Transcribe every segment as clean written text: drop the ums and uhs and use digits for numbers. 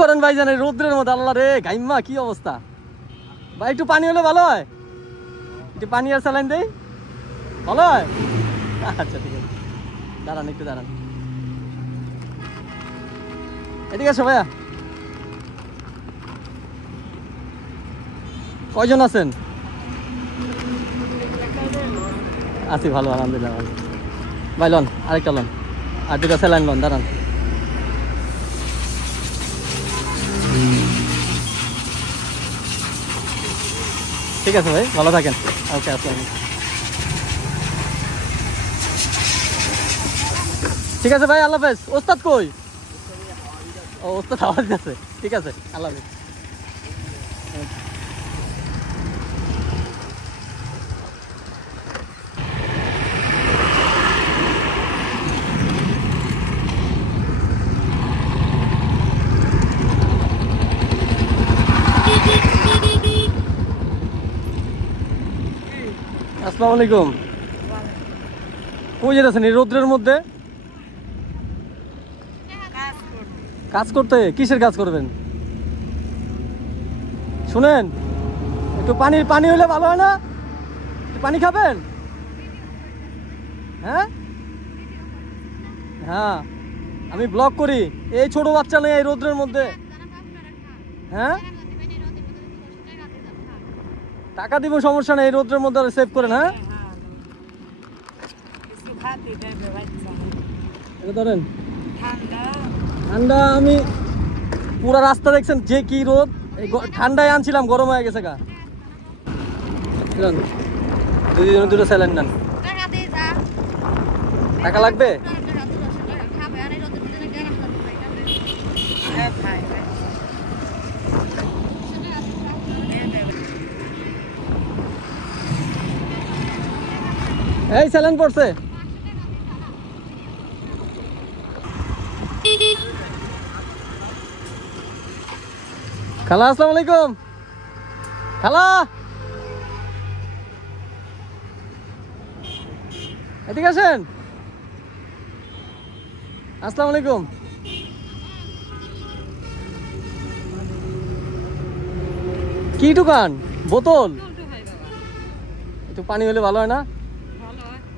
করেন ভাইজান এই রোদ্রের মধ্যে? আল্লাহ রে গাইম্মা, কি অবস্থা ভাই? একটু পানি হলে ভালো হয়, একটু পানি আর স্যালাইন দেই, ভালো হয়। আচ্ছা ঠিক আছে, দাঁড়ান একটু দাঁড়ান, এদিকে আসো ভাইয়া। কয়জন আছেন? আছি ভালো, আলহামদুলিল্লাহ ভালো। ভাই লন আরেকটা লন, আর দুটা স্যালাইন লন, দাঁড়ান। ঠিক আছে ভাই, ভালো থাকেন। ওকে, আসসালাম। ঠিক আছে ভাই, আল্লাহ হাফেজ। ওস্তাদ কই? ও ওস্তাদ আওয়াজ আছে, ঠিক আছে, আল্লাহ হাফেজ। আসসালামু আলাইকুম। কই যেতেছেন এই রোদ্রের মধ্যে? কাজ করতে? কিসের কাজ করবেন? শুনেন, একটু পানি হলে ভালো হয় না? একটু পানি খাবেন? হ্যাঁ হ্যাঁ, আমি ব্লগ করি। এই ছোট বাচ্চা নেই এই রোদ্রের মধ্যে। হ্যাঁ, টাকা দিব, সমস্যা নেই, এই রোদ্রের মধ্যে সেভ করেন। হ্যাঁ, ধরেন ঠান্ডা। আমি পুরা রাস্তা দেখছেন যে কি রোদ, এই ঠান্ডায় আনছিলাম, গরম হয়ে গেছে গা। দুটো স্যালাইন নেন। টাকা লাগবে? এই স্যালাইন পড়ছে। খালা আসসালামু আলাইকুম। খালা এদিকে আসেন। আসসালামু আলাইকুম। কি দোকান? বোতল? একটু পানি হলে ভালো হয় না?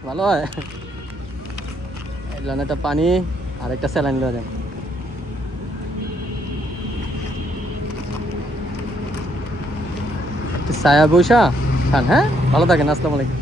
ভালো হয়। একটা পানি আর একটা স্যালাইন লয়ে যান। ছায়া বৈশা খান। হ্যাঁ, ভালো থাকেন। আসসালামু আলাইকুম।